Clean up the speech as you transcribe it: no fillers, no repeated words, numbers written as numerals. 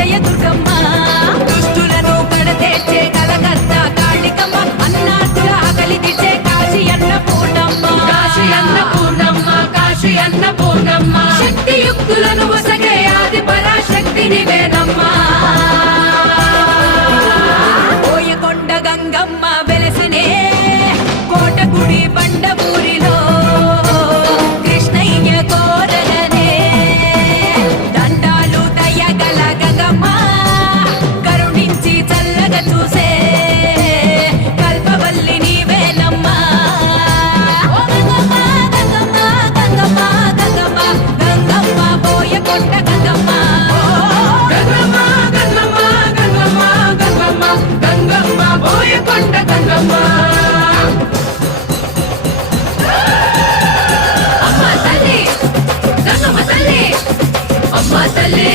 జయ దుర్గమ్మ దుష్టులను కడతేర్చే కలకత్త కాళికమ్మ అన్నార్థుల ఆకలి తీర్చే కాశీ అన్నపూర్ణమ్మ కాశీ అన్నపూర్ణమ్మ కాశీ అన్నపూర్ణమ్మ శక్తి యుక్తులను వసగే ఆది పరాశక్తి నివేదమ్మ పోయకొండ గంగమ్మ వెలసనే కోటగుడి బండమూరిలో కృష్ణయ్య కోరగనే దండాలు దయగల గంగమ్మ కరుణించి చల్లగా చూసే కల్పవల్లి నీవేనమ్మా ఓ గంగమ్మ గంగమ్మ గంగమ్మ గంగమ్మ గంగమ్మ పోయకొండ గంగమ్మ గంగమ్మ గంగమ్మ గంగమ్మ గంగమ్మ గంగమ్మ పోయకొండ గంగమ్మ అమ్మ తల్లి